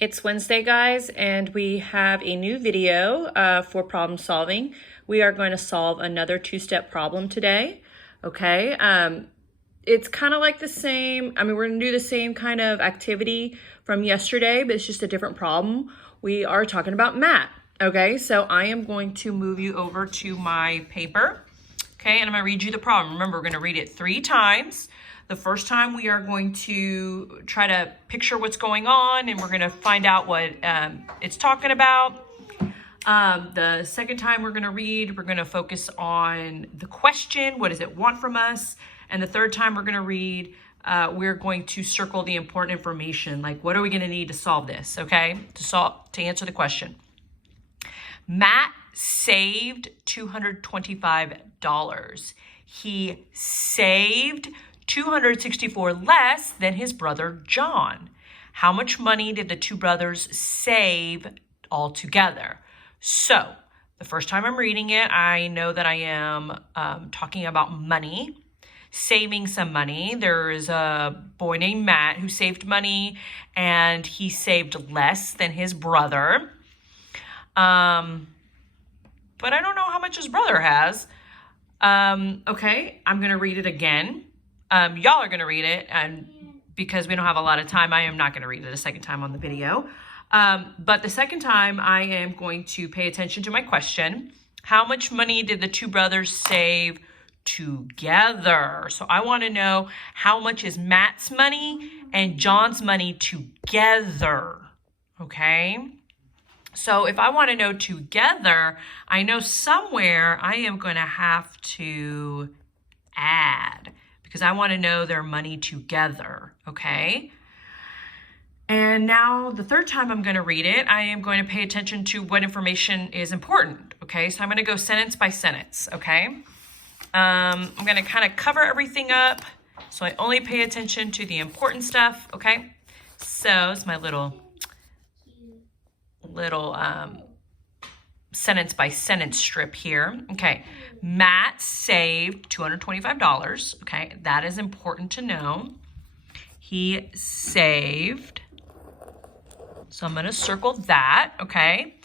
It's Wednesday, guys, and we have a new video for problem solving. We are going to solve another two-step problem today, okay? It's kind of like the same, we're going to do the same kind of activity from yesterday, but it's just a different problem. We are talking about math, okay? So I am going to move you over to my paper, okay? And I'm going to read you the problem. Remember, we're going to read it 3 times. The first time we are going to try to picture what's going on and we're going to find out what it's talking about. The second time we're going to read, we're going to focus on the question. What does it want from us? And the third time we're going to read, we're going to circle the important information. Like, what are we going to need to solve this? Okay, to answer the question. Matt saved $225. He saved $264 less than his brother John. How much money did the two brothers save altogether? So the first time I'm reading it, I know that I am talking about money, saving some money. There's a boy named Matt who saved money and he saved less than his brother. But I don't know how much his brother has. Okay, I'm going to read it again. Y'all are going to read it, and because we don't have a lot of time, I am not going to read it a second time on the video. But the second time, I am going to pay attention to my question. How much money did the two brothers save together? So I want to know how much is Matt's money and John's money together, okay? So if I want to know together, I know somewhere I am going to have to add, because I want to know their money together, okay? And now the third time I'm going to read it, I am going to pay attention to what information is important, okay? So I'm going to go sentence by sentence, okay? I'm going to kind of cover everything up, so I only pay attention to the important stuff, okay? So it's my little sentence by sentence strip here. Okay, Matt saved $225. Okay, that is important to know. He saved, so I'm going to circle that. Okay,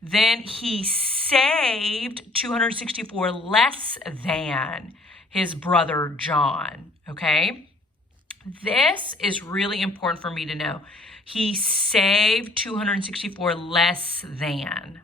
then he saved $264 less than his brother John. Okay, this is really important for me to know. He saved $264 less than.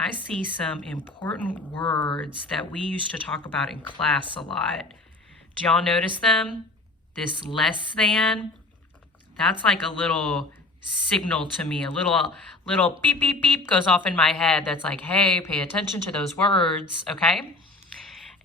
I see some important words that we used to talk about in class a lot. Do y'all notice them? This less than, that's like a little signal to me. A little beep, beep, beep goes off in my head. That's like, hey, pay attention to those words, okay?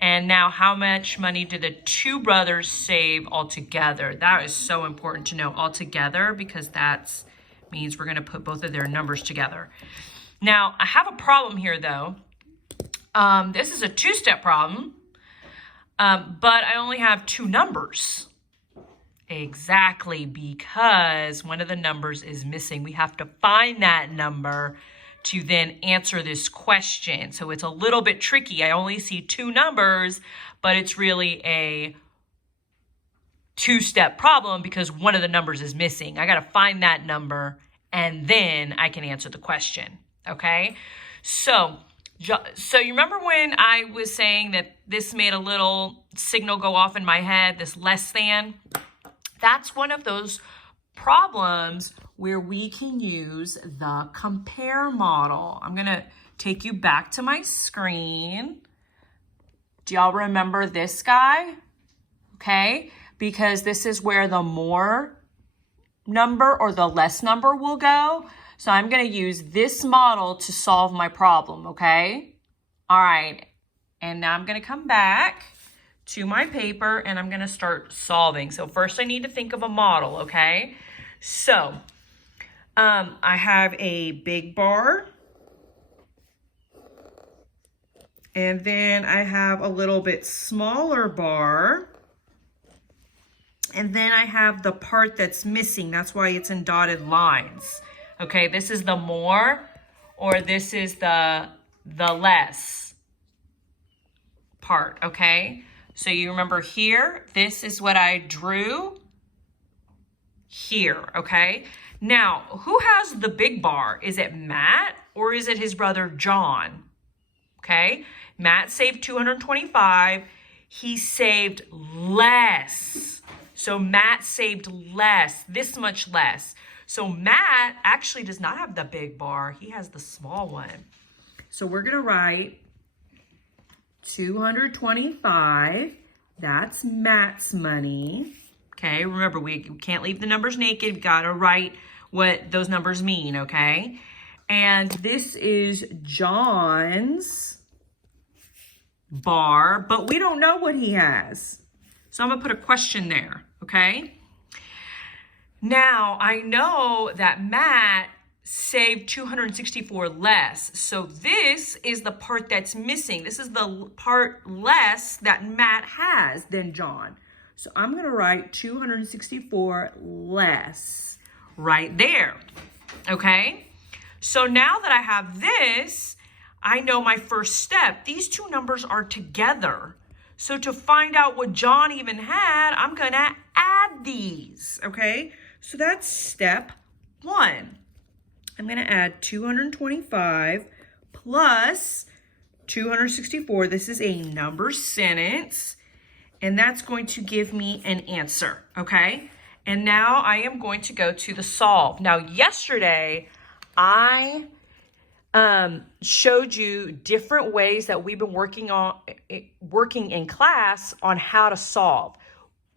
And now, how much money did the two brothers save altogether? That is so important to know, altogether, because that means we're going to put both of their numbers together. Now, I have a problem here, though. This is a two-step problem, but I only have 2 numbers. Exactly, because one of the numbers is missing. We have to find that number to then answer this question. So it's a little bit tricky. I only see 2 numbers, but it's really a 2-step problem because one of the numbers is missing. I got to find that number and then I can answer the question. Okay? So you remember when I was saying that this made a little signal go off in my head, this less than? That's one of those problems where we can use the compare model. I'm going to take you back to my screen. Do y'all remember this guy? Okay, because this is where the more number or the less number will go. So I'm going to use this model to solve my problem, okay? All right, and now I'm going to come back to my paper and I'm going to start solving. So first I need to think of a model, okay? So I have a big bar, and then I have a little bit smaller bar, and then I have the part that's missing. That's why it's in dotted lines. Okay, this is the more, or this is the less part, okay? So you remember here, this is what I drew. here, okay? Now, who has the big bar? Is it Matt or is it his brother John? Okay, Matt saved 225. He saved less. So Matt saved less, this much less. So Matt actually does not have the big bar. He has the small one. So we're going to write 225. That's Matt's money. Okay, remember, we can't leave the numbers naked. We've got to write what those numbers mean, okay? And this is John's bar, but we don't know what he has. So I'm going to put a question there, okay? Now, I know that Matt saved 264 less. So this is the part that's missing. This is the part less that Matt has than John. So I'm going to write 264 less right there, okay? So now that I have this, I know my first step. These two numbers are together. So to find out what John even had, I'm going to add these, okay? So that's step one. I'm going to add 225 plus 264. This is a number sentence, and that's going to give me an answer, okay? And now I am going to go to the solve. Now, yesterday, I showed you different ways that we've been working in class on how to solve.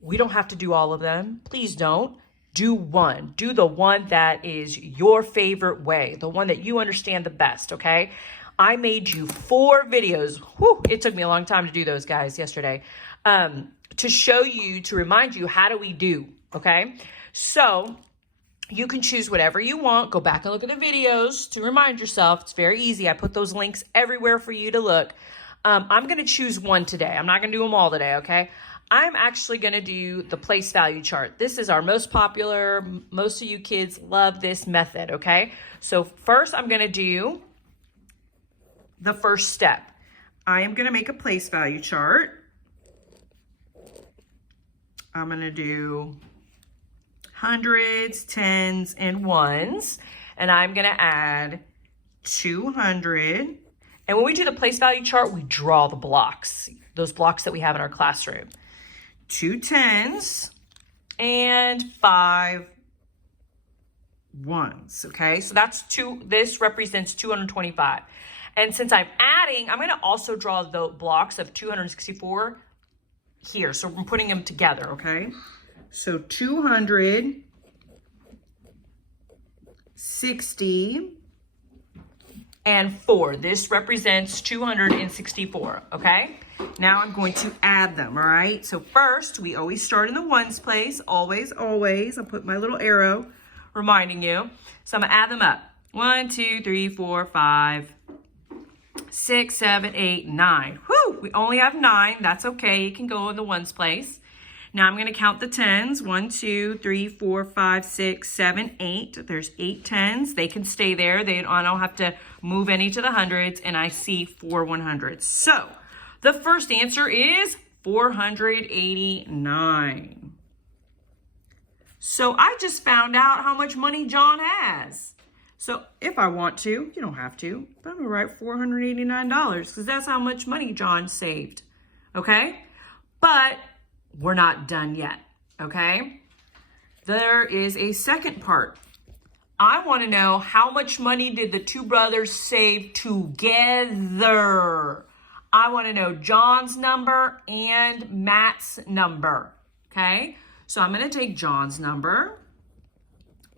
We don't have to do all of them. Please don't. Do one. Do the one that is your favorite way, the one that you understand the best, okay? I made you 4 videos. Whew, it took me a long time to do those, guys, yesterday, to show you, to remind you, how do we do, okay? So you can choose whatever you want. Go back and look at the videos to remind yourself. It's very easy. I put those links everywhere for you to look. I'm going to choose one today. I'm not going to do them all today, okay? I'm actually going to do the place value chart. This is our most popular. Most of you kids love this method, okay? So first I'm going to do the first step. I am going to make a place value chart. I'm going to do hundreds, tens, and ones. And I'm going to add 200. And when we do the place value chart, we draw the blocks, those blocks that we have in our classroom. 2 tens and 5 ones, okay? So that's this represents 225. And since I'm adding, I'm gonna also draw the blocks of 264 here. So I'm putting them together, okay? So 260 and 4. This represents 264, okay? Now I'm going to add them, all right? So first, we always start in the ones place, always, always. I'll put my little arrow reminding you. So I'm gonna add them up. 1, 2, 3, 4, 5, 6, 7, 8, 9. Whew, we only have 9. That's okay, you can go in the ones place. Now I'm gonna count the tens. 1, 2, 3, 4, 5, 6, 7, 8. There's 8 tens. They can stay there. I don't have to move any to the hundreds, and I see 4 100s. So the first answer is 489. So I just found out how much money John has. So if I want to, you don't have to, but I'm gonna write $489 because that's how much money John saved, okay? But we're not done yet, okay? There is a second part. I wanna know how much money did the two brothers save together? I want to know John's number and Matt's number, okay? So I'm going to take John's number,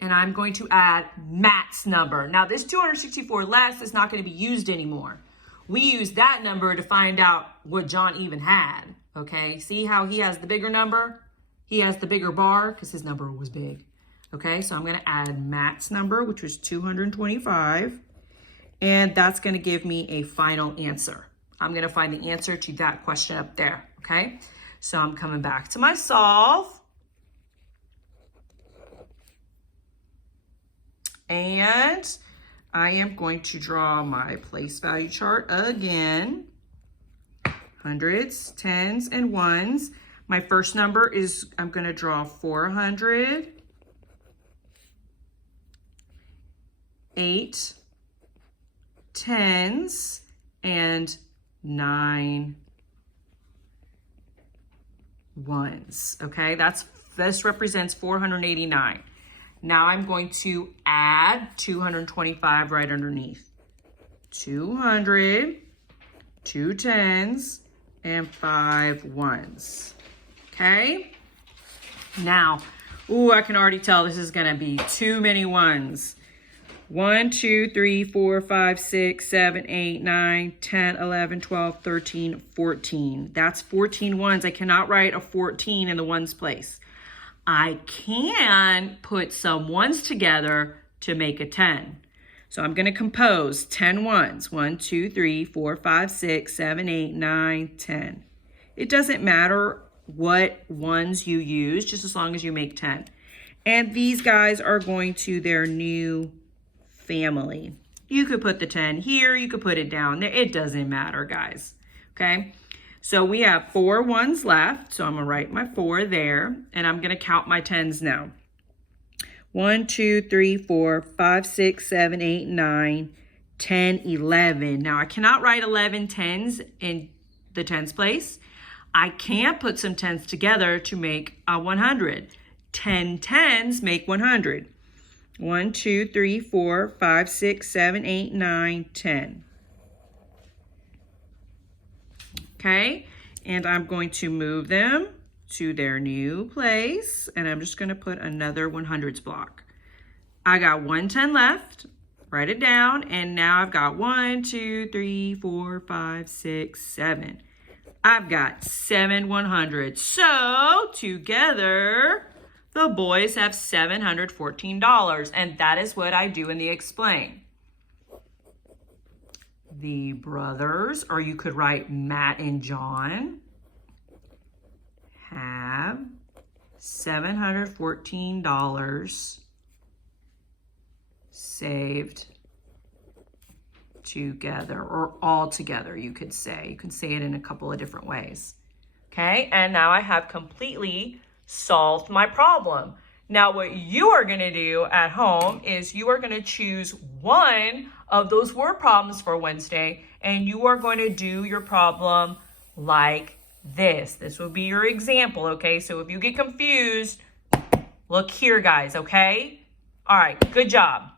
and I'm going to add Matt's number. Now, this 264 less is not going to be used anymore. We use that number to find out what John even had, okay? See how he has the bigger number? He has the bigger bar because his number was big, okay? So I'm going to add Matt's number, which was 225, and that's going to give me a final answer. I'm going to find the answer to that question up there, okay? So I'm coming back to my solve. And I am going to draw my place value chart again. Hundreds, tens, and ones. My first number is, I'm going to draw 400. 8 10s and 9 1s. Okay, this represents 489. Now I'm going to add 225 right underneath. 200, 2 10s, and 5 1s. Okay? Now, I can already tell this is going to be too many ones. 1, 2, 3, 4, 5, 6, 7, 8, 9, 10, 11, 12, 13, 14. That's 14 ones. I cannot write a 14 in the ones place. I can put some ones together to make a 10. So I'm going to compose 10 ones. 1, 2, 3, 4, 5, 6, 7, 8, 9, 10. It doesn't matter what ones you use, just as long as you make 10. And these guys are going to their new family. You could put the 10 here, you could put it down there. It doesn't matter, guys. Okay? So we have 4 ones left. So I'm going to write my 4 there, and I'm going to count my 10s now. 1, 2, 3, 4, 5, 6, 7, 8, 9, 10, 11. Now I cannot write 11 10s in the 10s place. I can put some 10s together to make a 100. 10 10s make 100. 1, 2, 3, 4, 5, 6, 7, 8, 9, 10. Okay, and I'm going to move them to their new place, and I'm just going to put another 100s block. I got 1 10 left. Write it down, and now I've got 1, 2, 3, 4, 5, 6, 7. I've got 7 100s. So together, the boys have $714, and that is what I do in the explain. The brothers, or you could write Matt and John, have $714 saved together, or all together, you could say. You can say it in a couple of different ways. Okay, and now I have completely solved my problem. Now what you are going to do at home is you are going to choose one of those word problems for Wednesday, and you are going to do your problem like this. This will be your example, okay? So if you get confused, look here, guys, okay? All right, good job.